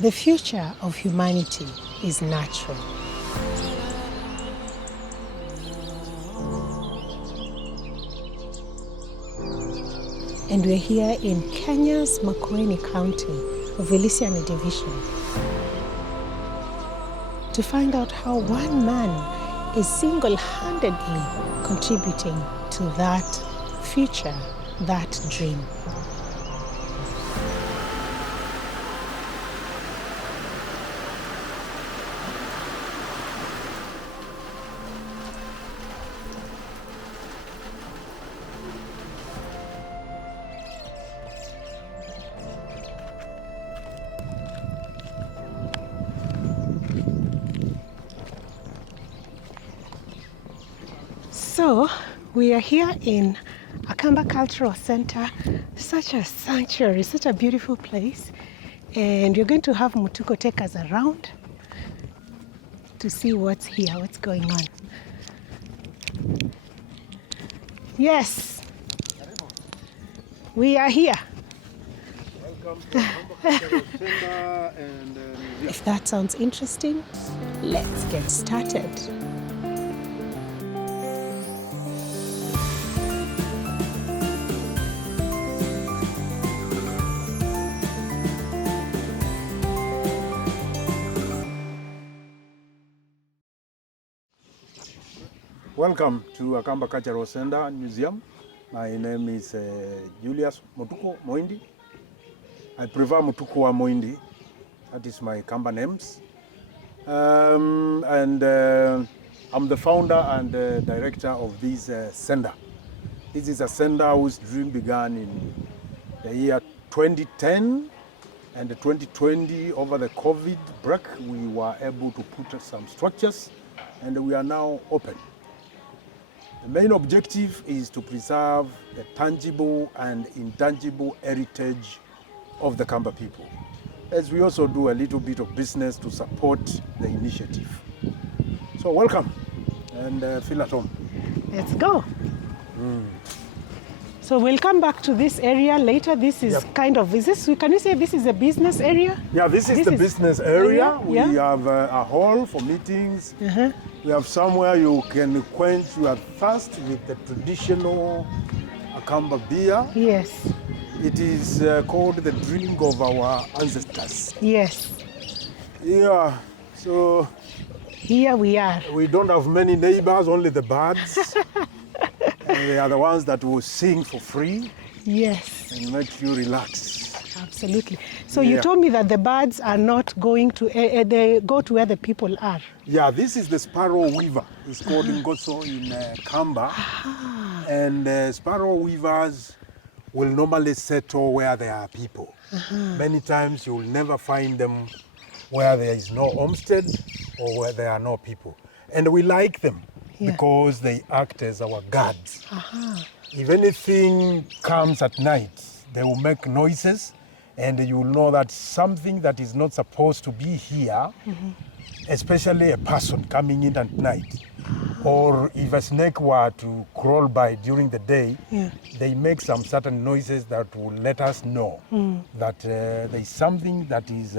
The future of humanity is natural. And we're here in Kenya's Makueni County, Uvilisyani Division, to find out how one man is single-handedly contributing to that future, that dream. So, we are here in Akamba Cultural Center, such a sanctuary, such a beautiful place. And you're going to have Mutuko take us around to see what's here, what's going on. Yes, we are here. Welcome to Akamba Cultural Center and Museum. If that sounds interesting, let's get started. Welcome to Akamba Cultural Center and Museum. My name is Julius Mutuko Moindi. I prefer Mutuko wa Moindi. That is my Kamba names. I'm the founder and director of this center. This is a center whose dream began in the year 2010 and 2020. Over the COVID break, we were able to put some structures and we are now open. The main objective is to preserve the tangible and intangible heritage of the Kamba people, as we also do a little bit of business to support the initiative. So welcome and feel at home. Let's go. So we'll come back to this area later. This is kind of, can you say this is a business area? Yeah, this is the business area. We Yeah. have a hall for meetings. We have somewhere you can quench your thirst with the traditional Akamba beer. Yes. It is called the drink of our ancestors. Yes. Yeah, so Here we are. we don't have many neighbors, only the birds. And they are the ones that will sing for free Yes, and make you relax. absolutely. So you Yeah. told me that the birds are not going to, they go to where the people are. Yeah, this is the sparrow weaver. It's called Ngoso in Kamba. And sparrow weavers will normally settle where there are people. Many times you will never find them where there is no homestead or where there are no people. And we like them because they act as our guards. If anything comes at night, they will make noises and you will know that something that is not supposed to be here, especially a person coming in at night, or if a snake were to crawl by during the day, they make some certain noises that will let us know that there is something that is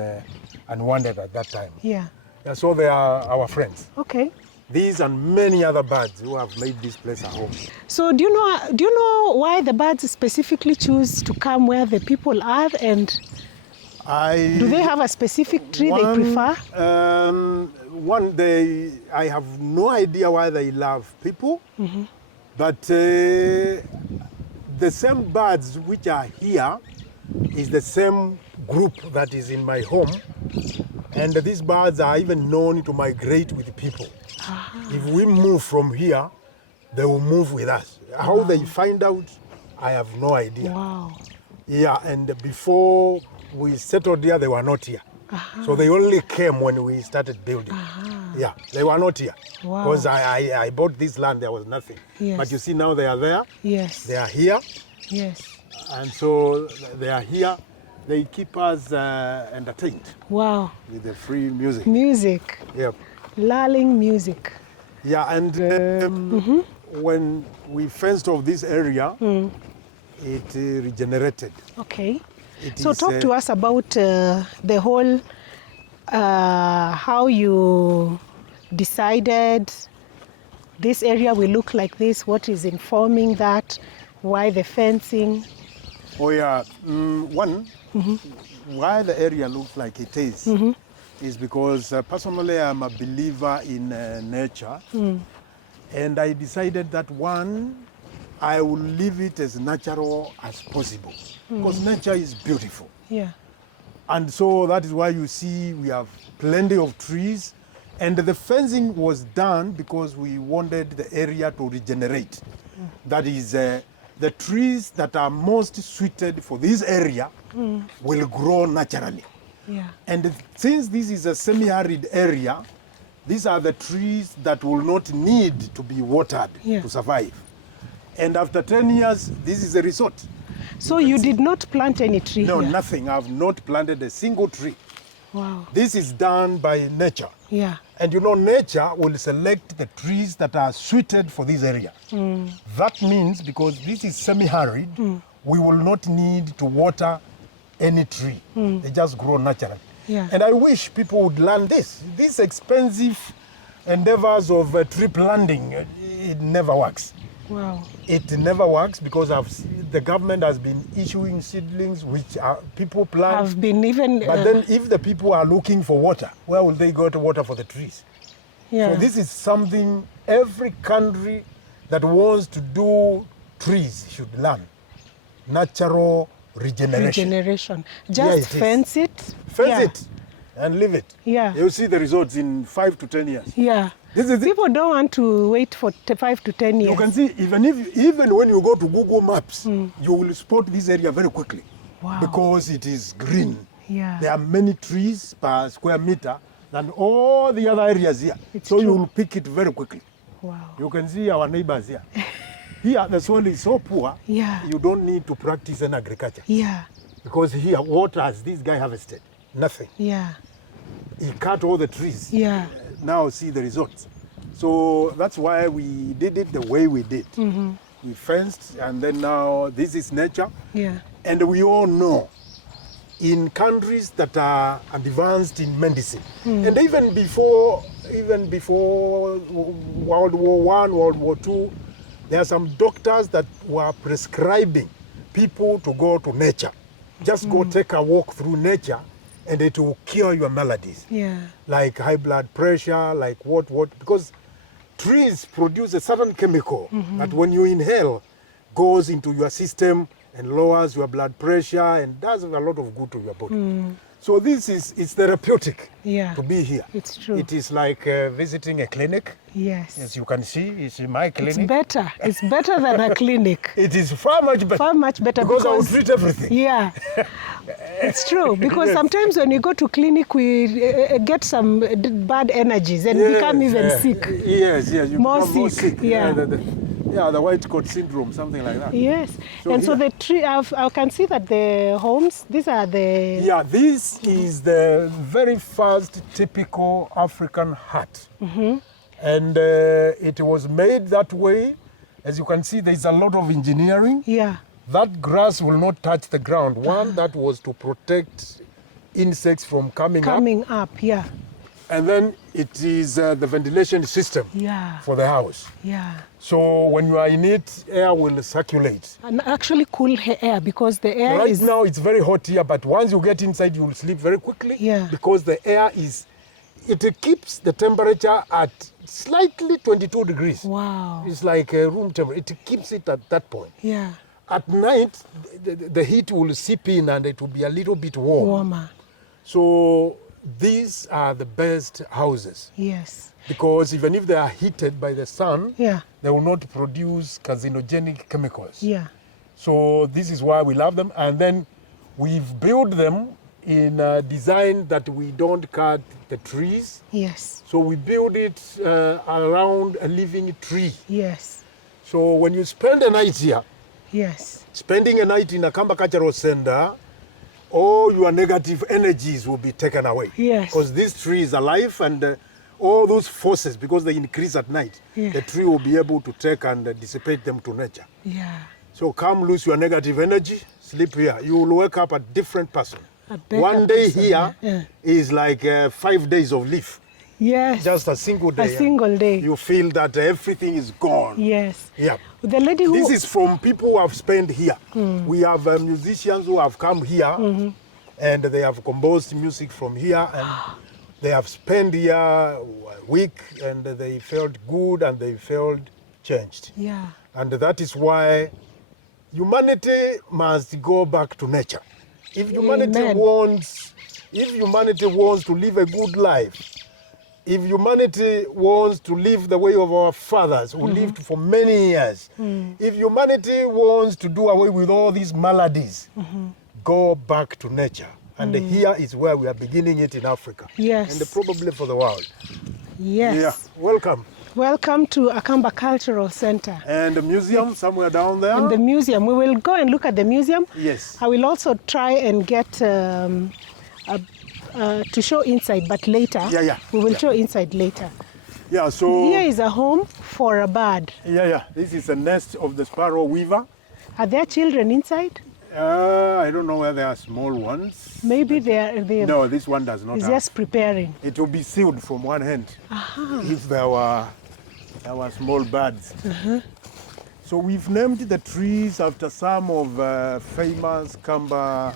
unwanted at that time. Yeah. So they are our friends. Okay. These and many other birds who have made this place a home. So do you know why the birds specifically choose to come where the people are, and do they have a specific tree they prefer? I have no idea why they love people, but the same birds which are here is the same group that is in my home, and these birds are even known to migrate with people. If we move from here, they will move with us. How they find out, I have no idea. Wow. Yeah, and before we settled here, they were not here. So they only came when we started building. Yeah, they were not here. Wow. Because I bought this land, there was nothing. Yes. But you see now they are there. Yes. They are here. Yes. And so they are here. They keep us entertained Wow. with the free music. Music. Yep. Lulling music. Yeah, and when we fenced off this area, it regenerated. Okay. It So is, talk to us about the whole how you decided this area will look like this, what is informing that, why the fencing? Oh yeah, one, why the area looks like it is because personally I'm a believer in nature, and I decided that one, I will leave it as natural as possible because nature is beautiful. Yeah. And so that is why you see we have plenty of trees, and the fencing was done because we wanted the area to regenerate. That is, the trees that are most suited for this area will grow naturally. Yeah. And since this is a semi-arid area, these are the trees that will not need to be watered to survive. And after 10 years, this is a resort. So you did not plant any tree No, here? nothing. I've not planted a single tree. Wow. This is done by nature. Yeah. And you know, nature will select the trees that are suited for this area. That means because this is semi-arid, we will not need to water any tree. They just grow naturally. Yeah. And I wish people would learn this. These expensive endeavors of tree planting, it never works. Wow. It never works because the government has been issuing seedlings which people plant. Have been even. But then if the people are looking for water, where will they go to water for the trees? Yeah. So this is something every country that wants to do trees should learn. Natural regeneration. Regeneration. Yeah, Just it is. fence it. Fence it and leave it. Yeah. You'll see the results in 5 to 10 years. Yeah. This is it. People don't want to wait for 5 to 10 years. You can see, even when you go to Google Maps, you will spot this area very quickly. Wow. Because it is green. Yeah. There are many trees per square meter than all the other areas here. It's so true. you will pick it very quickly. Wow. You can see our neighbors here. Here, the soil is so poor, Yeah. you don't need to practice any agriculture. Yeah. Because here, what has this guy harvested? Nothing. Yeah. He cut all the trees. Yeah. Now see the results. So that's why we did it the way we did. We fenced, and then now this is nature. Yeah. And we all know in countries that are advanced in medicine, and even before World War I, World War II, there are some doctors that were prescribing people to go to nature. Just go take a walk through nature and it will cure your maladies. Yeah. Like high blood pressure, like what, because trees produce a certain chemical that when you inhale goes into your system and lowers your blood pressure and does a lot of good to your body. So it's therapeutic to be here. It's true. It is like visiting a clinic. Yes. As you can see, it's in my clinic. It's better. It's better than a clinic. It is far much better. Far much better because I will treat everything. Yeah. It's true, because sometimes when you go to clinic, we get some bad energies and become even sick. Yes, you More become more sick, sick. yeah. The white coat syndrome, something like that. Yes, So so the tree, I can see that the homes, these are the... Yeah, this is the very first typical African hut. And it was made that way. As you can see, there's a lot of engineering. Yeah. That grass will not touch the ground. One, that was to protect insects from coming up, yeah. And then it is the ventilation system for the house. Yeah. So when you are in it, air will circulate. And actually cool air, because the air Right is... now it's very hot here, but once you get inside, you will sleep very quickly. Yeah. Because the air it keeps the temperature at slightly 22 degrees. Wow. It's like a room temperature. It keeps it at that point. Yeah. At night, the heat will seep in and it will be a little bit Warmer. So these are the best houses. Yes. Because even if they are heated by the sun, Yeah. they will not produce carcinogenic chemicals. Yeah. So this is why we love them. And then we've built them in a design that we don't cut the trees. Yes. So we build it around a living tree. Yes. So when you spend a night here, Yes. spending a night in a Kamba Cultural Center, all your negative energies will be taken away. Yes. Because this tree is alive, and all those forces, because they increase at night, the tree will be able to take and dissipate them to nature. Yeah. So come lose your negative energy, sleep here. You will wake up a different person. One day here is like 5 days of leaf. Yes. Just a single day. A single day. You feel that everything is gone. Yes. Yeah. The lady who... This is from people who have spent here. We have musicians who have come here and they have composed music from here and they have spent here a week and they felt good and they felt changed. Yeah. And that is why humanity must go back to nature. If humanity wants to live a good life, if humanity wants to live the way of our fathers who lived for many years, if humanity wants to do away with all these maladies, go back to nature. And here is where we are beginning it in Africa. Yes. And probably for the world. Yes. Yeah. Welcome. Welcome to Akamba Cultural Center. And the museum somewhere down there? And the museum. We will go and look at the museum. Yes. I will also try and get to show inside, but later. Yeah. We will show inside later. Yeah, so... Here is a home for a bird. Yeah. This is a nest of the sparrow weaver. Are there children inside? I don't know whether there are small ones. Maybe they are... No, this one does not It's have. just preparing. It will be sealed from one end if there were small birds. So we've named the trees after some of famous Kamba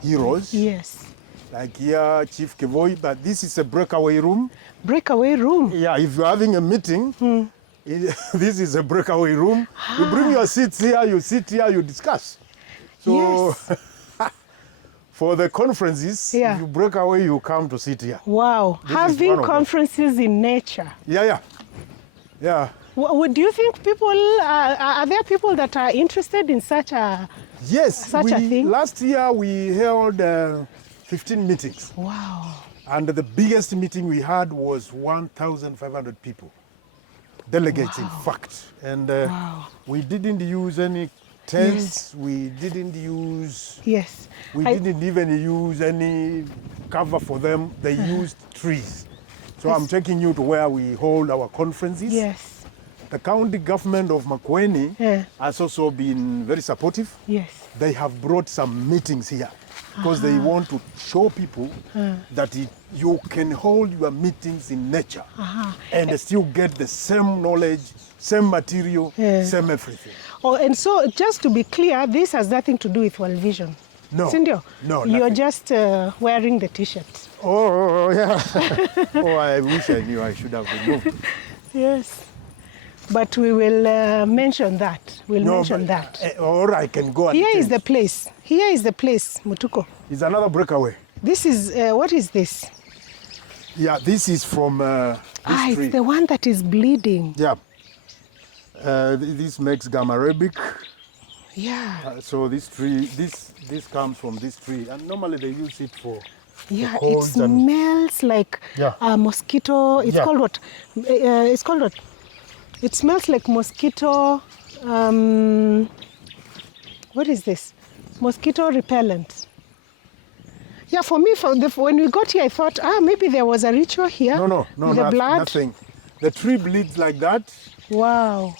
heroes. Yes. Like here, Chief Kevoi, but this is a breakaway room. Breakaway room? Yeah, if you're having a meeting, this is a breakaway room. You bring your seats here, you sit here, you discuss. So for the conferences, you break away, you come to sit here. Wow. Having conferences in nature. Yeah. Do you think people, are there people that are interested in such a thing? Last year we held 15 meetings. Wow. And the biggest meeting we had was 1,500 people. Delegates, in fact. And we didn't use any tents, we didn't use... Yes. We didn't even use any cover for them. They used trees. So I'm taking you to where we hold our conferences. Yes. The county government of Makueni has also been very supportive. Yes. They have brought some meetings here because they want to show people that you can hold your meetings in nature and still get the same knowledge, same material, same everything. Oh, and so just to be clear, this has nothing to do with World Vision. No. Sindio? No, you're nothing. Just wearing the t-shirt. Oh, yeah. I wish I knew. I should have removed. Yes. But we will mention that. We'll mention that. Or I can go and Here is the place. Here is the place, Mutuko. It's another breakaway. This is, what is this? Yeah, this is from this tree. It's the one that is bleeding. Yeah. This makes gamma arabic. Yeah. So this tree, this comes from this tree, and normally they use it for it smells like a mosquito. It's called what? It's called what? It smells like mosquito. What is this? Mosquito repellent. Yeah, for me, when we got here, I thought, maybe there was a ritual here. No, with the blood. Nothing. The tree bleeds like that. Wow.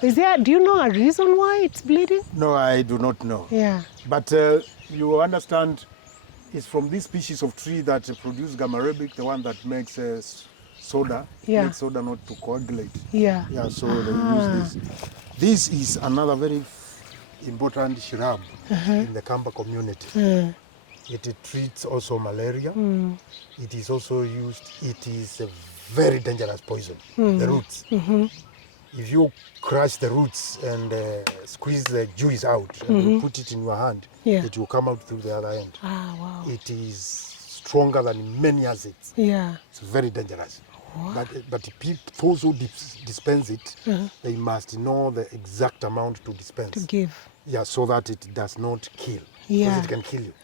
Do you know a reason why it's bleeding? No, I do not know. Yeah. But you understand, it's from this species of tree that produce gamma arabic, the one that makes soda. Yeah. Makes soda not to coagulate. Yeah. Yeah, so they use this. This is another very important shrub in the Kamba community. It treats also malaria. It is also used, it is a very dangerous poison, the roots. If you crush the roots and squeeze the juice out and you put it in your hand, it will come out through the other end. Wow. It is stronger than many acids. Yeah. It's very dangerous. But those who dispense it, they must know the exact amount to dispense. To give. Yeah, so that it does not kill. Yeah. Because it can kill you.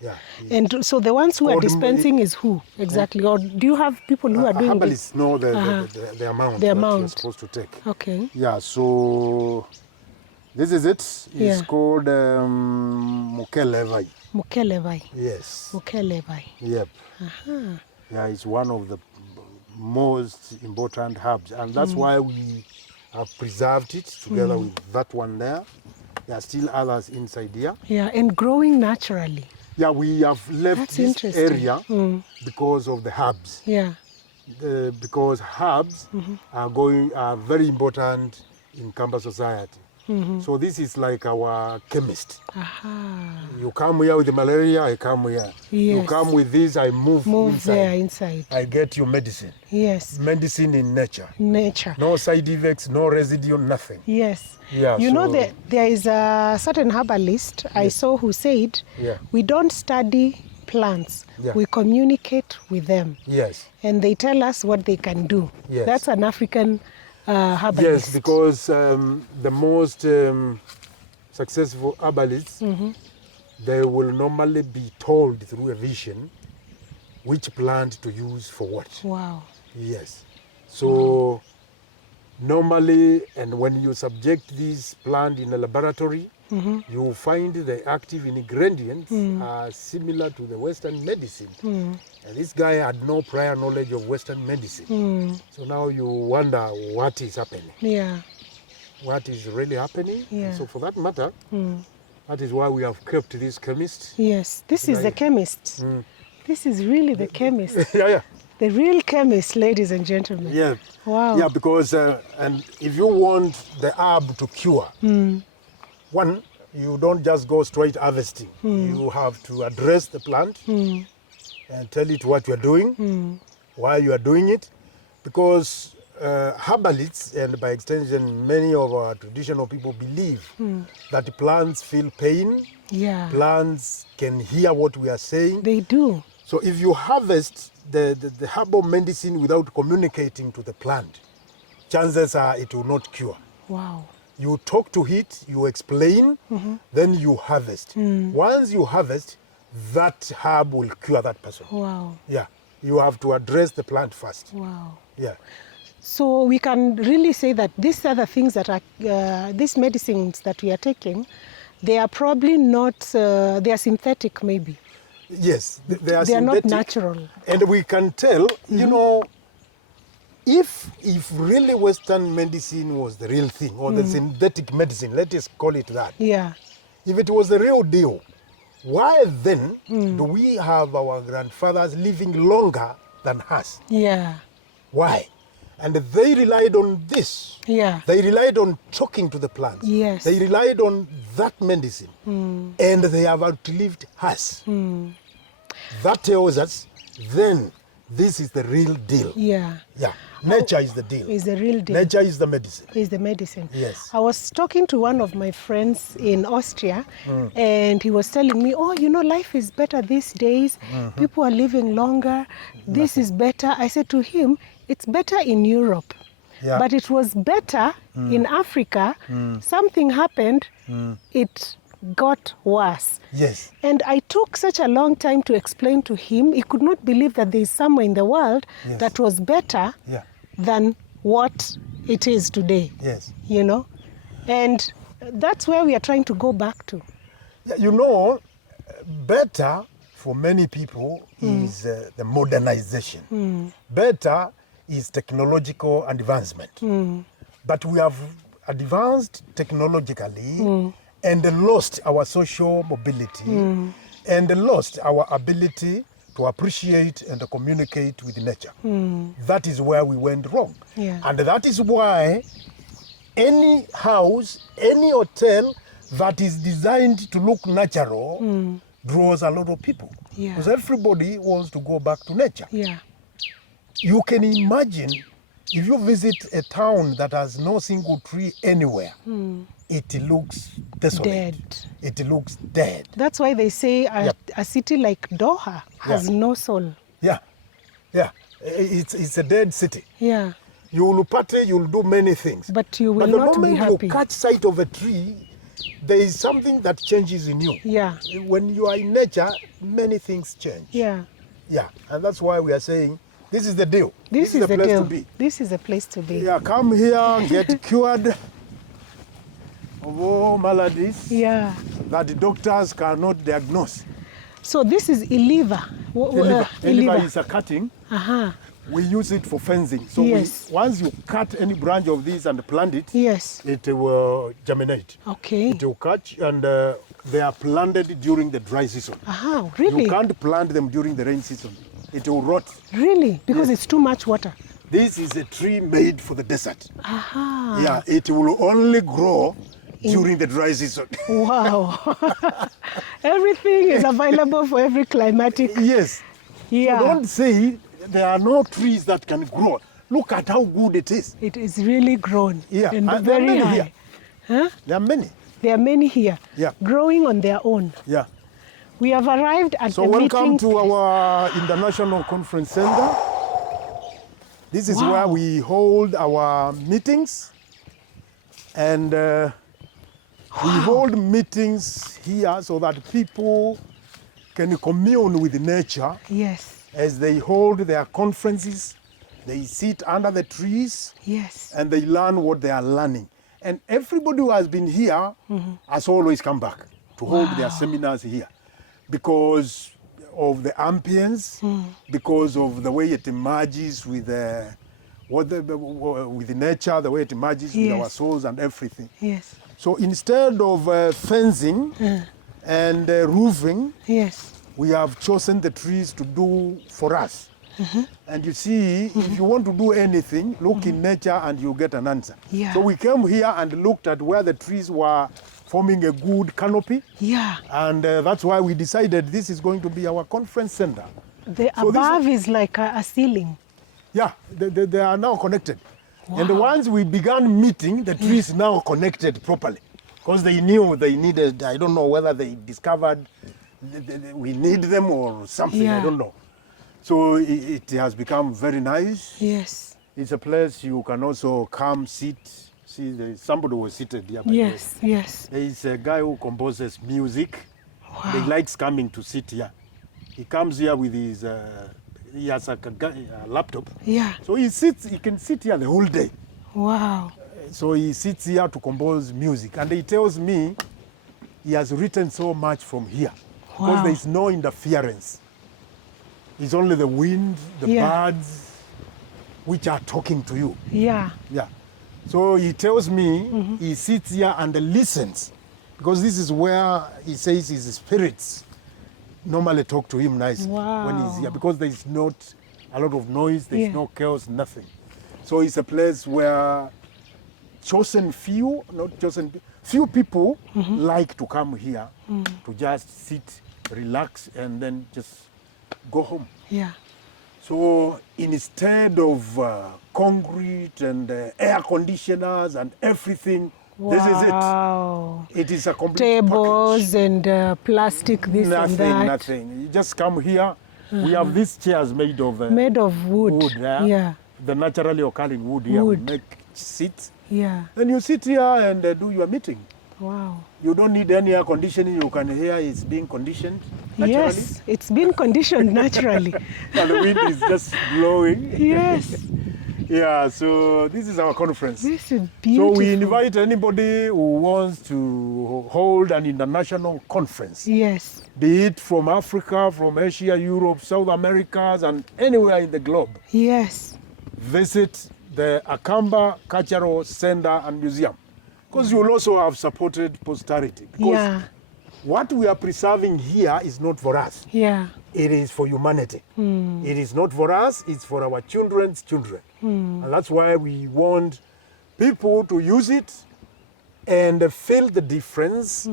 Yeah. And so the ones who are dispensing is who exactly? Or do you have people who are doing herbalists this? know the amount that you're supposed to take. Okay. Yeah, so this is it. It's called Mukelevai. Mukelevai. Yes. Mukelevai. Yep. Yeah, it's one of the most important herbs, and that's why we have preserved it together with that one there. There are still others inside here. Yeah, and growing naturally. Yeah, we have left That's this interesting. area because of the herbs. Yeah. Because herbs are very important in Kamba society. So this is like our chemist. Aha. You come here with the malaria, I come here. You Yes. come with this, I move inside. There inside. I get you medicine. Yes. Medicine in nature. Nature. No side effects, no residue, nothing. Yes. Yeah, you know so- that there is a certain herbalist I saw who said, Yeah. we don't study plants, Yeah. we communicate with them. Yes. And they tell us what they can do. Yes. That's an African herbalist. Yes, because the most successful herbalists, they will normally be told through a vision which plant to use for what. Wow. Yes. So normally, and when you subject this plant in a laboratory, you find the active ingredients are similar to the Western medicine. And this guy had no prior knowledge of Western medicine. So now you wonder what is happening. Yeah. What is really happening. Yeah. And so for that matter, that is why we have kept this chemist. Yes, this is the chemist. This is really the chemist. Yeah. The real chemist, ladies and gentlemen. Yeah. Wow. Yeah, because and if you want the herb to cure, one, you don't just go straight harvesting. You have to address the plant and tell it what you're doing, why you are doing it, because herbalists and by extension many of our traditional people believe that plants feel pain, Yeah. plants can hear what we are saying. They do. So if you harvest the herbal medicine without communicating to the plant, chances are it will not cure. Wow. You talk to it, you explain, then you harvest. Once you harvest, that herb will cure that person. Wow. Yeah, you have to address the plant first. Wow. Yeah, So we can really say that these are the things that are, these medicines that we are taking, they are probably not, they are synthetic maybe. yes, they are They are not synthetic, natural. and we can tell, you know, if really Western medicine was the real thing, or the synthetic medicine, let us call it that. Yeah. If it was the real deal, why then do we have our grandfathers living longer than us? Yeah. Why? And they relied on this. Yeah. They relied on talking to the plants. Yes. They relied on that medicine. And they have outlived us. That tells us then this is the real deal. Yeah. Yeah. Nature is the deal. Is the real deal. Nature is the medicine. Is the medicine. Yes. I was talking to one of my friends in Austria, and he was telling me, oh, you know, life is better these days. People are living longer. This is better. I said to him, it's better in Europe. Yeah. But it was better in Africa. Something happened. It got worse. Yes. And I took such a long time to explain to him. He could not believe that there is somewhere in the world Yes. that was better Yeah. than what it is today. Yes. You know? And that's where we are trying to go back to. Yeah, you know, better for many people is the modernization. Better is technological advancement. But we have advanced technologically and lost our social mobility and lost our ability to appreciate and to communicate with nature. That is where we went wrong. Yeah. And that is why any house, any hotel that is designed to look natural draws a lot of people. Yeah. Because everybody wants to go back to nature. Yeah. You can imagine if you visit a town that has no single tree anywhere, it looks desolate. Dead. It looks dead. That's why they say a city like Doha has no soul. Yeah, yeah. It's a dead city. Yeah. You will party, you will do many things. But you will But the not be moment happy. you catch sight of a tree, there is something that changes in you. Yeah. When you are in nature, many things change. Yeah. Yeah, and that's why we are saying this is the deal. This is the place deal. to be. This is a place to be. Yeah, come here and get cured of all maladies Yeah. that the doctors cannot diagnose. So this is Iliva. Iliva is a cutting. Uh-huh. We use it for fencing. So Yes. once you cut any branch of this and plant it, Yes. it will germinate. Okay. It will catch and they are planted during the dry season. Aha, really? You can't plant them during the rain season. It will rot. Really? Because Yes. it's too much water. This is a tree made for the desert. Aha. Yeah, it will only grow during the dry season. Wow. Everything is available for every climatic. Yes. Yeah. So don't say there are no trees that can grow. Look at how good it is. It is really grown. Yeah, And there are very many high. here. Huh? There are many. There are many here. Yeah. Growing on their own. Yeah. We have arrived at So the welcome meeting. to our International Conference Center. This is Wow. where we hold our meetings, and we hold meetings here so that people can commune with nature Yes. as they hold their conferences. They sit under the trees Yes. and they learn what they are learning. And everybody who has been here has always come back to hold their seminars here because of the ambience, because of the way it emerges with with the nature, the way it emerges with our Yes. souls and everything. Yes. So instead of fencing and roofing, Yes. we have chosen the trees to do for us. And you see, if you want to do anything, look in nature and you get an answer. Yeah. So we came here and looked at where the trees were forming a good canopy. Yeah. And that's why we decided this is going to be our conference center. The So this- above is like a ceiling. Yeah, they are now connected. And once we began meeting, the trees now connected properly. Because they knew they needed, I don't know whether they discovered we need them or something, I Yeah. don't know. So it has become very nice. Yes. It's a place you can also come, sit. See, somebody was seated here. By the way. Yes. Yes. There is a guy who composes music. Wow. He likes coming to sit here. He comes here with his, he has a laptop. Yeah. So he can sit here the whole day. Wow. So he sits here to compose music. And he tells me he has written so much from here. Because Wow. there is no interference. It's only the wind, the birds, which are talking to you. Yeah. Yeah. So he tells me he sits here and listens, because this is where he says his spirits normally talk to him nicely when he's here, Wow. because there is not a lot of noise, there is Yeah. no chaos, nothing. So it's a place where few people like to come here to just sit, relax, and then just go home. Yeah. So instead of concrete and air conditioners and everything, this is Wow. it. It is a complete Tables and plastic, this package. and that. Nothing. You just come here. We have these chairs made of Made of wood. Yeah. The naturally occurring wood here. Wood. We make seats. Yeah. And you sit here and do your meeting. Wow. You don't need any air conditioning. You can hear it's being conditioned naturally. Yes, it's been conditioned naturally. And the wind is just blowing. Yes. Yeah, so this is our conference. This is So beautiful. we invite anybody who wants to hold an international conference, Yes. be it from Africa, from Asia, Europe, South Americas, and anywhere in the globe. Yes. Visit the Akamba Cultural Center and Museum, because you will also have supported posterity. Because Yeah. what we are preserving here is not for us. Yeah. It is for humanity. It is not for us, it's for our children's children. And that's why we want people to use it and feel the difference,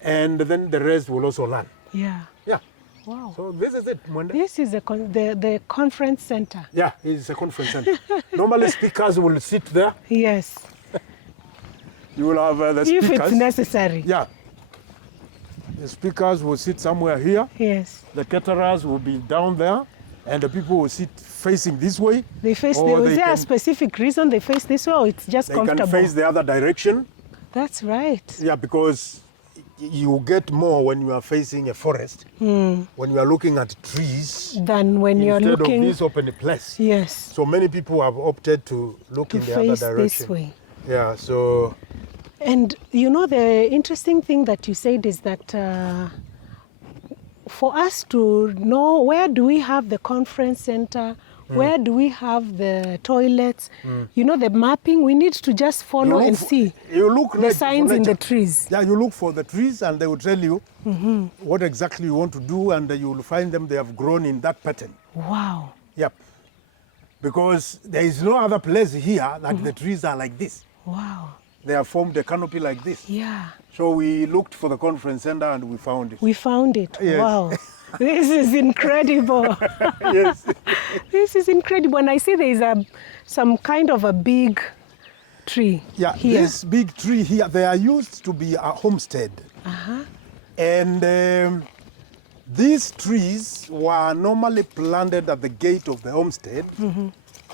and then the rest will also learn. Yeah. Yeah. Wow. So this is it, Mwende. This is the conference center. Yeah, it's a conference center. Normally speakers will sit there. Yes. You will have the If speakers. it's necessary. Yeah. The speakers will sit somewhere here. Yes. The caterers will be down there, and the people will sit facing this way. They face. Or Is they there a can- specific reason they face this way, or it's just They comfortable? can face the other direction. That's right. Yeah, because you get more when you are facing a forest, when you are looking at trees, Than when you're instead looking. of this open place. Yes. So many people have opted to look To in the other face direction. this way. Yeah, so And you know, the interesting thing that you said is that for us to know where do we have the conference center, Where do we have the toilets? You know, the mapping, we need to just follow and see the signs in the trees. Yeah, you look for the trees and they will tell you what exactly you want to do, and you will find them, they have grown in that pattern. Wow. Yep. Because there is no other place here that the trees are like this. Wow. They have formed a canopy like this. Yeah. So we looked for the conference center and we found it. We found it. Yes. Wow. This is incredible. Yes. This is incredible. And I see there is some kind of a big tree here. This big tree here, they are used to be a homestead. And these trees were normally planted at the gate of the homestead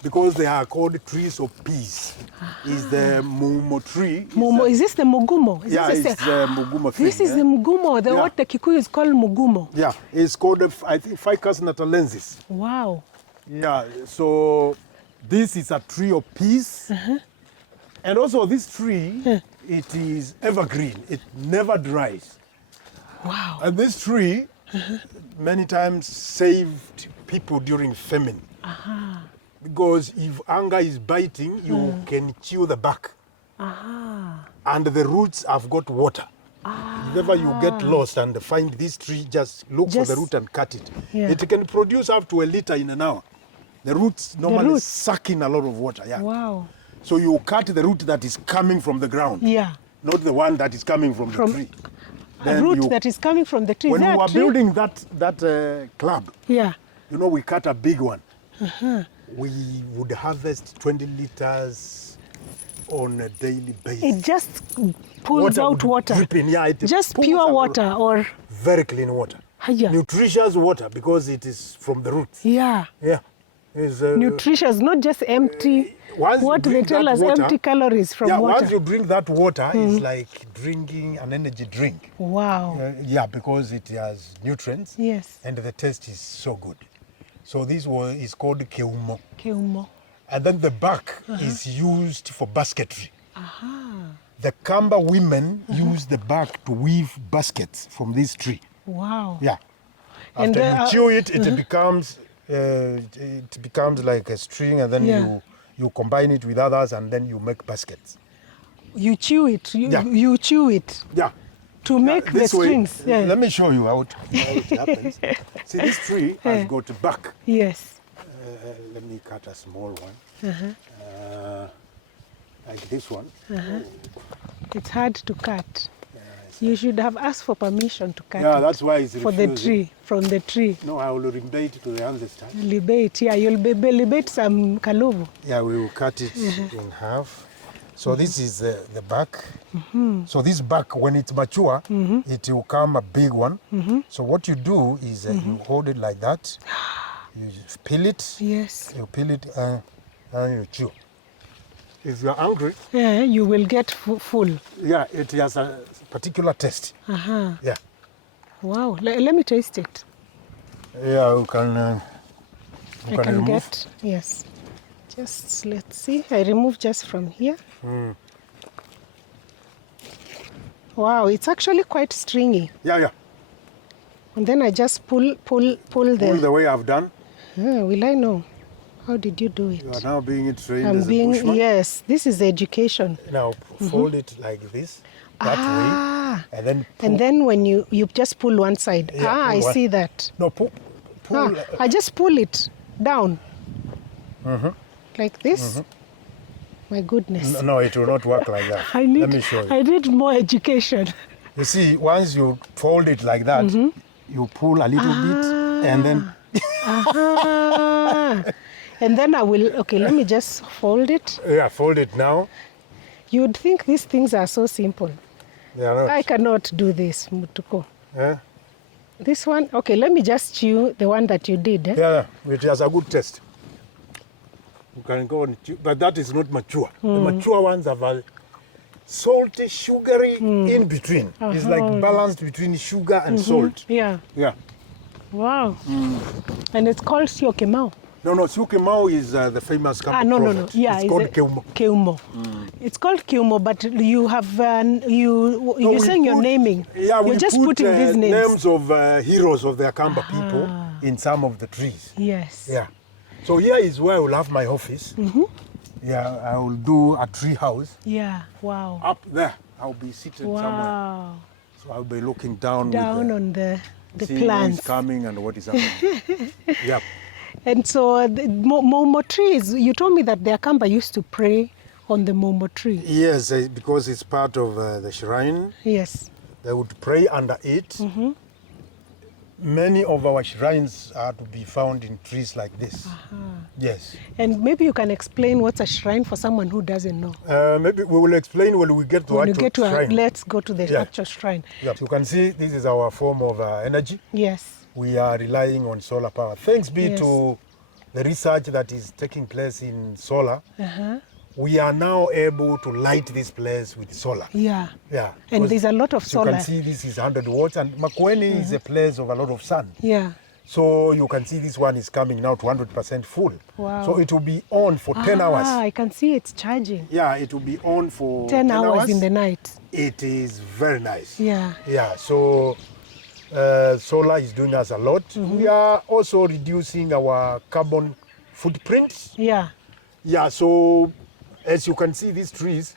because they are called trees of peace. Is the mumo tree. Is this the mugumo? It's the mugumo tree. This is the mugumo, what the Kikuyu is called mugumo. Yeah, it's called, I think, Ficus natalensis. Wow. Yeah, so this is a tree of peace. And also this tree, it is evergreen. It never dries. Wow. And this tree many times saved people during famine. Because if anger is biting, you can chew the bark. And the roots have got water. If ever you get lost and find this tree, just look for the root and cut it. Yeah. It can produce up to 1 liter in an hour. The roots normally suck in a lot of water. Yeah. Wow. So you cut the root that is coming from the ground. Yeah. Not the one that is coming from the tree. A root that is coming from the tree. When we were building that club, yeah, you know, we cut a big one. We would harvest 20 liters on a daily basis. It just pulls out water. Dripping. Yeah, it just pure water or very clean water. Nutritious water because it is from the roots. Yeah. Yeah. Nutritious, not just empty. What they tell us, empty calories from water. Once you drink that water, it's like drinking an energy drink. Wow. Yeah, because it has nutrients. Yes. And the taste is so good. So this is called keumo. Keumo. And then the bark is used for basketry. The Kamba women use the bark to weave baskets from this tree. Wow. Yeah. After you chew it, it becomes like a string, and then you combine it with others, and then you make baskets. You chew it. You chew it. Yeah. To make the strings. Yeah. Let me show you how it happens. See, this tree has got a bark. Yes. Let me cut a small one. Like this one. It's hard to cut. You should have asked for permission to cut it. Yeah, that's why it's for the tree, from the tree. No, I will rebate to the ancestors. Libate, yeah, you'll libate some kalubu. Yeah, we will cut it in half. So this is the bark. So this bark, when it's mature, it will come a big one. So what you do is you hold it like that. You peel it. Yes. You peel it and you chew. If you are hungry, you will get full. Yeah, it has a particular taste. Yeah. Wow. Let me taste it. Yeah, you can. You can remove. Get. Yes. Just let's see. I remove just from here. Wow, it's actually quite stringy. Yeah, yeah. And then I just pull the way I've done. Will I know? How did you do it? You are now being trained as a bushman. Yes, this is education. Now fold it like this, that way, and then pull. And then when you just pull one side. I see that. No, pull. I just pull it down. Like this. My goodness. No, it will not work like that. Let me show you. I need more education. You see, once you fold it like that, you pull a little bit, and then. And then I will, let me just fold it. Yeah, fold it now. You'd think these things are so simple. They are not. I cannot do this, Mutuko. Yeah? This one, let me just chew the one that you did. Yeah, it has a good taste. You can go and chew, but that is not mature. The mature ones have a salty, sugary in between. It's like balanced between sugar and salt. Yeah. Yeah. Wow. And it's called Siokemao. No, Siokemao is the famous Kamba no. Yeah, it's called Keumo. Keumo. It's called Keumo, but you have you're saying you're naming. Yeah, you're just putting these names. Names of heroes of the Kamba people in some of the trees. Yes. Yeah. So here is where I will have my office. Yeah, I will do a tree house. Yeah, wow. Up there, I'll be seated somewhere. Wow. So I'll be looking down On the seeing who plants. is coming and what is happening. Yeah. And so the momo trees, you told me that the Akamba used to pray on the momo tree. Yes, because it's part of the shrine. Yes. They would pray under it. Many of our shrines are to be found in trees like this. Yes. And maybe you can explain what's a shrine for someone who doesn't know. Maybe we will explain when we get to When you actual get to shrine. let's go to the actual shrine. Yeah. You can see this is our form of energy. Yes. We are relying on solar power. Thanks be Yes. to the research that is taking place in solar. We are now able to light this place with solar. Yeah. Yeah. And there's a lot of solar. You can see this is 100 watts, and Makueni is a place of a lot of sun. Yeah. So you can see this one is coming now to 100% full. Wow. So it will be on for 10 hours. I can see it's charging. Yeah, it will be on for 10 hours in the night. It is very nice. Yeah. Yeah, so solar is doing us a lot. We are also reducing our carbon footprint. Yeah. Yeah, so as you can see these trees,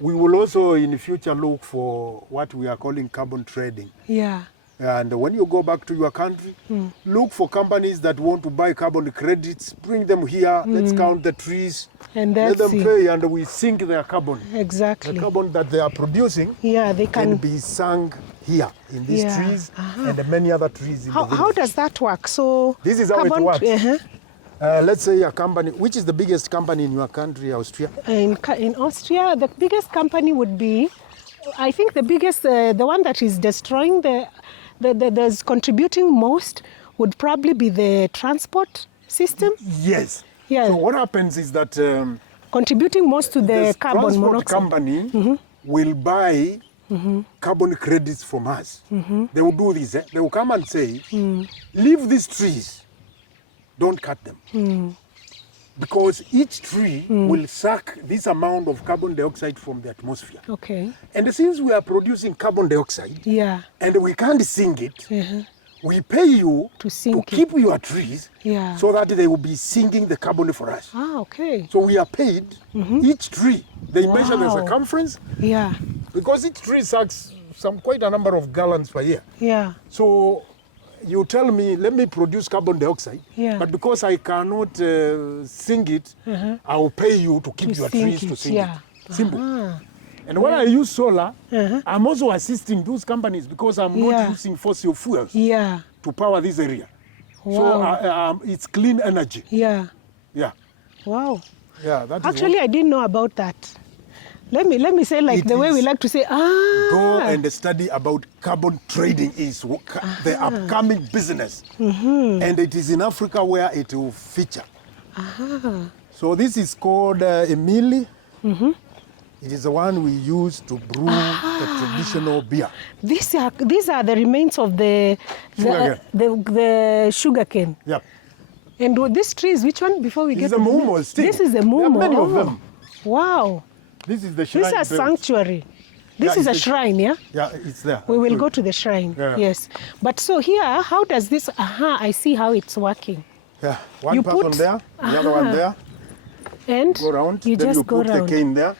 we will also in the future look for what we are calling carbon trading. Yeah. And when you go back to your country, look for companies that want to buy carbon credits, bring them here, let's count the trees, And let them see. pay, and we sink their carbon. Exactly. The carbon that they are producing Yeah, they can can. be sunk here in these Yeah. trees and many other trees in the village. How does that work? So This is how it carbon, works. Let's say a company, which is the biggest company in your country, Austria? In Austria, the biggest company would be, I think the biggest, the one that is destroying that's contributing most would probably be the transport system. Yes. Yeah. So what happens is that Contributing most to the this carbon transport monoxide. company will buy carbon credits from us. They will do this. They will come and say, leave these trees, don't cut them. Because each tree will suck this amount of carbon dioxide from the atmosphere. Okay. And since we are producing carbon dioxide Yeah. and we can't sink it, we pay you To sink it. keep your trees Yeah. so that they will be sinking the carbon for us. Ah, okay. So we are paid each tree. They measure the Wow. circumference Yeah. because each tree sucks quite a number of gallons per year. Yeah. So you tell me, let me produce carbon dioxide, Yeah. but because I cannot sink it, I will pay you to keep To your sink trees to it, sink yeah. it. Simple. Ah. And when I use solar, I'm also assisting those companies because I'm not Yeah. using fossil fuels Yeah. to power this area. So Wow. it's clean energy. Yeah. Yeah. Wow. Yeah, that is Actually, I didn't know about that. Let me say like It the way we is- like to say, go and study about carbon trading is the upcoming business. And it is in Africa where it will feature. So this is called Emili. It is the one we use to brew the traditional beer. These are the remains of the sugar cane. Yeah. And these trees, which one before we This get is a to the mumo name? stick. This is a There are mumo. many of them. Wow. This is the shrine. This is a belt. sanctuary. This Yeah, is a it's- shrine, yeah? Yeah, it's there. We will Good. go to the shrine, Yeah. yes. But so here, how does this, I see how it's working. Yeah, one You person put- there, the other one there. And Go round. you then just you go put round. the cane there.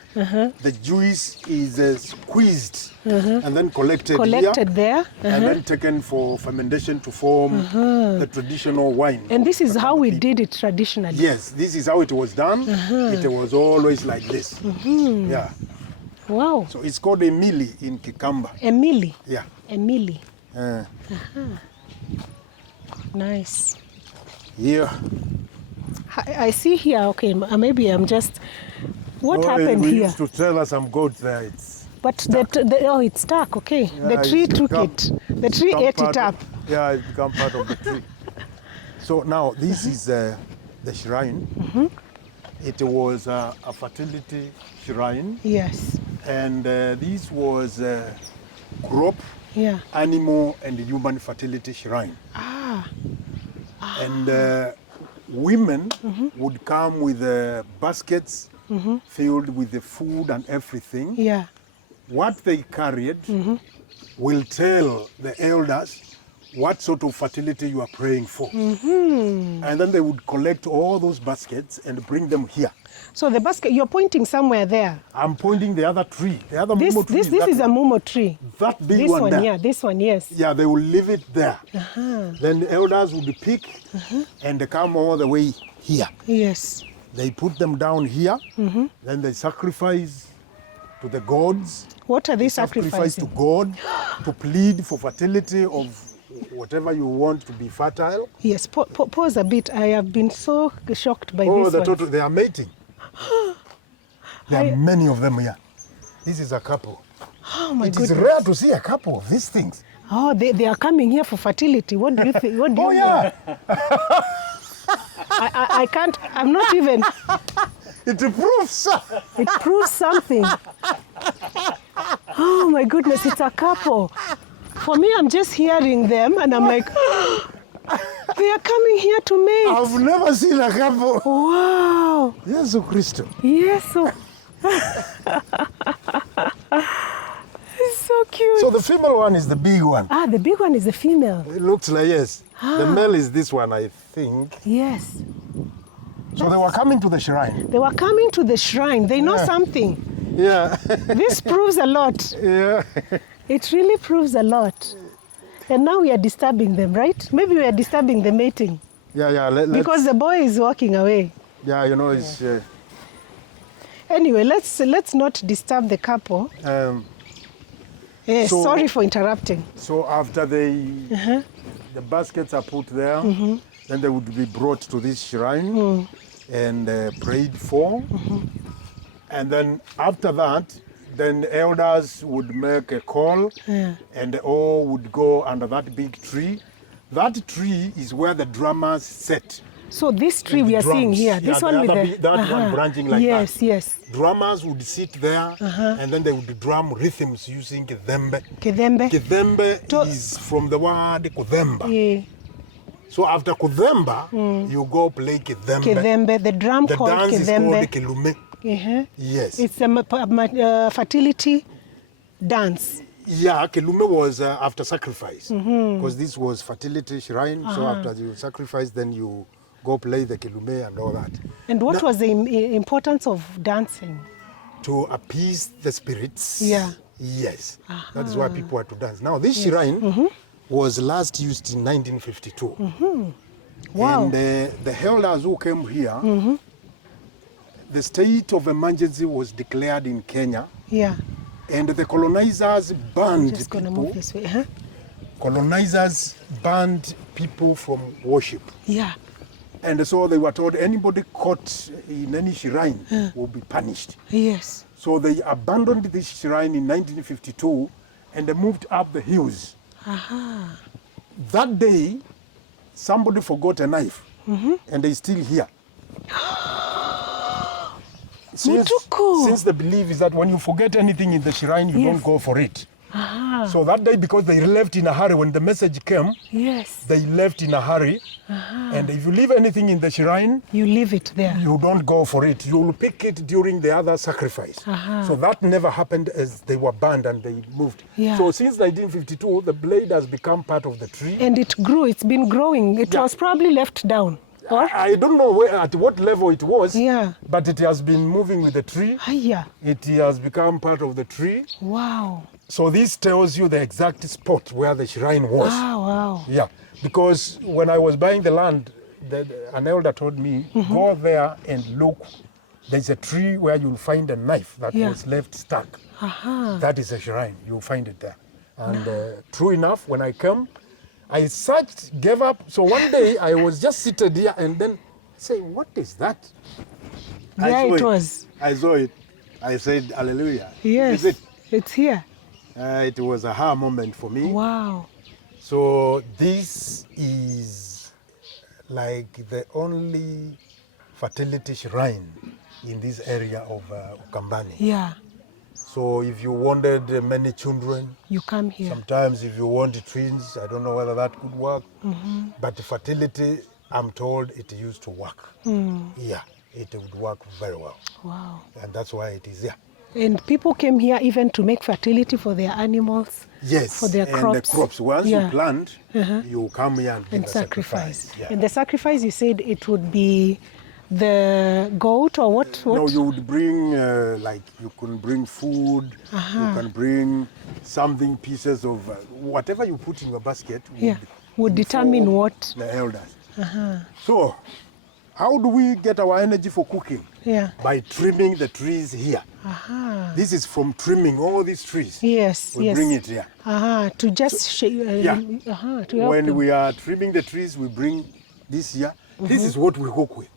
The juice is squeezed and then collected Collected here. there. And then taken for fermentation to form the traditional wine. And of this is the how we people. did it traditionally. Yes, this is how it was done. It was always like this. Yeah. Wow. So it's called Emili in Kikamba. Emili. Yeah. Emili. Uh, Nice. yeah. I see here, okay, maybe I'm just, what happened we here? used to tell us some goats there. It's But it's stuck, okay. Yeah, The tree it's took become- it. The tree become ate part it up. Yeah, it's become part of the tree. So now this is the shrine. It was a fertility shrine, Yes. and this was crop, Yeah. animal, and human fertility shrine. Ah. And women would come with baskets filled with the food and everything. Yeah. What they carried will tell the elders what sort of fertility you are praying for. And then they would collect all those baskets and bring them here. So the basket, you're pointing somewhere there. I'm pointing the other tree. The other This mumo tree is a mumo tree. That big This one one, there. yeah, this one, yes. Yeah, they will leave it there. Then the elders would pick and they come all the way here. Yes. They put them down here. Then they sacrifice to the gods. What are they Sacrifice to sacrificing? God to plead for fertility of whatever you want to be fertile. Yes, pause a bit. I have been so shocked by Oh, this one. they are mating. There are many of them here. This is a couple. Oh my It goodness. is rare to see a couple of these things. Oh, they are coming here for fertility. What do you think? What do Oh you yeah, I can't, I'm not even, it proves. it proves something. Oh my goodness, it's a couple. For me, I'm just hearing them and I'm like, they are coming here to mate. I've never seen a couple. Wow. Yesu Christo. Yes. So it's so cute. So the female one is the big one. Ah, the big one is the female. It looks like, yes. The male is this one, I think. Yes. So they were coming to the shrine. They were coming to the shrine. They know something. Yeah. This proves a lot. Yeah. It really proves a lot. And now we are disturbing them, right? Maybe we are disturbing the mating. Yeah. Because the boy is walking away. Yeah, you know, it's. Anyway, let's not disturb the couple. So- Sorry for interrupting. So after the baskets are put there, then they would be brought to this shrine and prayed for. And then after that, then elders would make a call and they all would go under that big tree. That tree is where the drummers set. So this tree And we the are seeing drums. here, this Yeah, one the with other the... that one branching like yes, that. Yes, Drummers would sit there and then they would drum rhythms using kidhembe. Kidhembe. Kidhembe is from the word kudhemba. Yeah. So after kudhemba, you go play kidhembe. Kidhembe, the drum The called dance kidhembe. is called kelume. Yes. It's a fertility dance. Yeah, kelume was after sacrifice. Because this was fertility shrine. So after you sacrifice, then you go play the kelume and all that. And what was the importance of dancing? To appease the spirits. Yeah. Yes. That is why people are to dance. Now, this shrine was last used in 1952. Wow. And the elders who came here, the state of emergency was declared in Kenya. Yeah. And the colonizers banned Just gonna people. move this way. Colonizers banned people from worship. Yeah. And so they were told anybody caught in any shrine will be punished. Yes. So they abandoned this shrine in 1952 and they moved up the hills. That day, somebody forgot a knife and they're still here. Since the belief is that when you forget anything in the shrine, you don't go for it. So that day, because they left in a hurry, when the message came, Yes. they left in a hurry. And if you leave anything in the shrine, You leave it there. you don't go for it. You will pick it during the other sacrifice. So that never happened as they were banned and they moved. Yeah. So since 1952, the blade has become part of the tree. And it grew. It's been growing. It Yeah. was probably left down. Or? I don't know at what level it was, Yeah. but it has been moving with the tree. Hiya. It has become part of the tree. Wow. So this tells you the exact spot where the shrine was. Wow. Yeah, because when I was buying the land, an elder told me, go there and look. There's a tree where you'll find a knife that was left stuck. That is a shrine. You'll find it there. And true enough, when I came, I searched, gave up. So one day I was just seated here and then say, what is that? Yeah, it was. I saw it. I said, hallelujah. Yes. Is it? It's here. It was a aha moment for me. Wow. So this is like the only fertility shrine in this area of Ukambani. Yeah. So if you wanted many children, You come here. sometimes if you want twins, I don't know whether that could work, but fertility, I'm told it used to work. Yeah, it would work very well. Wow. And that's why it is here. And people came here even to make fertility for their animals. Yes, For their and crops. the crops. Once Yeah. you plant, you come here and give And the sacrifice. Yeah. And the sacrifice, you said it would be the goat or what? No, you would bring, like, you can bring food, you can bring something, pieces of, whatever you put in your basket would determine inform what. the elders. So, how do we get our energy for cooking? Yeah. By trimming the trees here. This is from trimming all these trees. Yes, We bring it here. To just Yeah. to help When them. we are trimming the trees, we bring this here. This is what we cook with.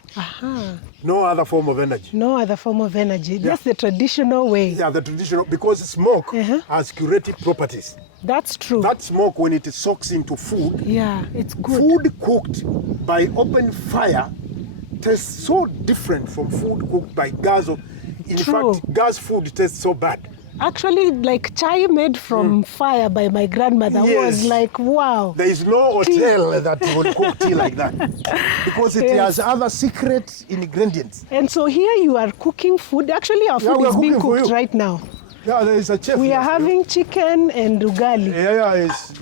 No other form of energy. No other form of energy. That's the traditional way. Yeah, the traditional, because smoke has curative properties. That's true. That smoke, when it soaks into food, Yeah, it's good. food cooked by open fire tastes so different from food cooked by gas. In True. fact, gas food tastes so bad. Actually, like chai made from fire by my grandmother was Yes. like, wow. There is no hotel that will cook tea like that, because it has other secret ingredients. And so here you are cooking food. Actually, our food we are is being cooking for cooked you. right now. Yeah, there is a chef. We here are for you. having chicken and ugali.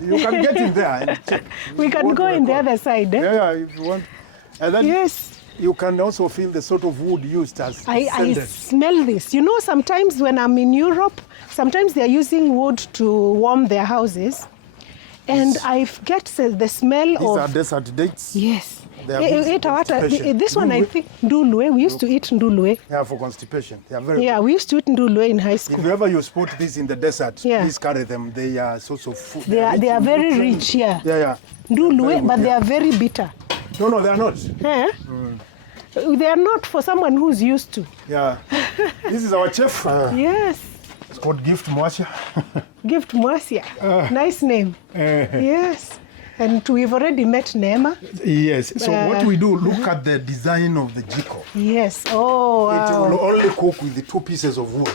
You can get in there and check. We If you can want go to in the record. other side. Eh? Yeah, if you want. And then Yes. you can also feel the sort of wood used as I sanded. smell this. You know, sometimes when I'm in Europe, sometimes they're using wood to warm their houses. And I get the smell These of... are desert dates. Yes. They are good for constipation. This one, I think, ndulwe. We used to eat ndulwe. Yeah, for constipation. They are very Yeah, good. we used to eat ndulwe in high If school. you ever you spot this in the desert, Yeah. please carry them. They are sorts of food. They are rich in very nutrients. rich, yeah. Yeah. Ndulwe, Very good, but they yeah. are very bitter. No, they are not. Eh? They are not for someone who's used to. Yeah. This is our chef. Yes. It's called Gift Mwasha. Gift Mwasia. Nice name. Yes. And we've already met Neema. Yes. So what we do, look at the design of the jiko. Yes. Oh, wow. It will only cook with the 2 pieces of wood.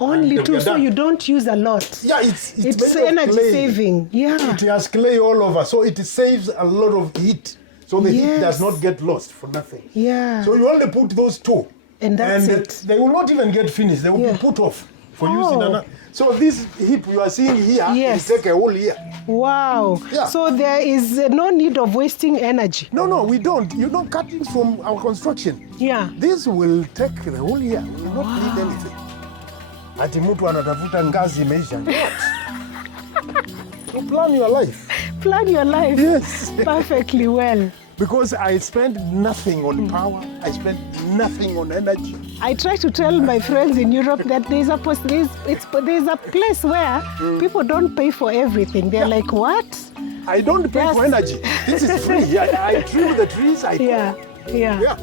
Only And 2, we are so done. you don't use a lot. Yeah, it's It's made of energy clay. saving. Yeah. It has clay all over, so it saves a lot of heat. So the heat does Yes. not get lost for nothing. Yeah. So you only put those 2. And that's and it. They will not even get finished. They will Yeah. be put off for using another. So this heap you are seeing here, Yes. will take a whole year. Wow. Yeah. So there is no need of wasting energy. No, we don't. You know, cuttings from our construction. Yeah. This will take the whole year. We will not need anything. Ati mtu anatafuta ngazi imeisha. You plan your life. Plan your life Yes. perfectly well. Because I spend nothing on power. I spend nothing on energy. I try to tell my friends in Europe that there's a place where people don't pay for everything. They're like, what? I don't pay Yes. for energy. This is free. Yeah, I trim the trees. I Yeah. Yeah.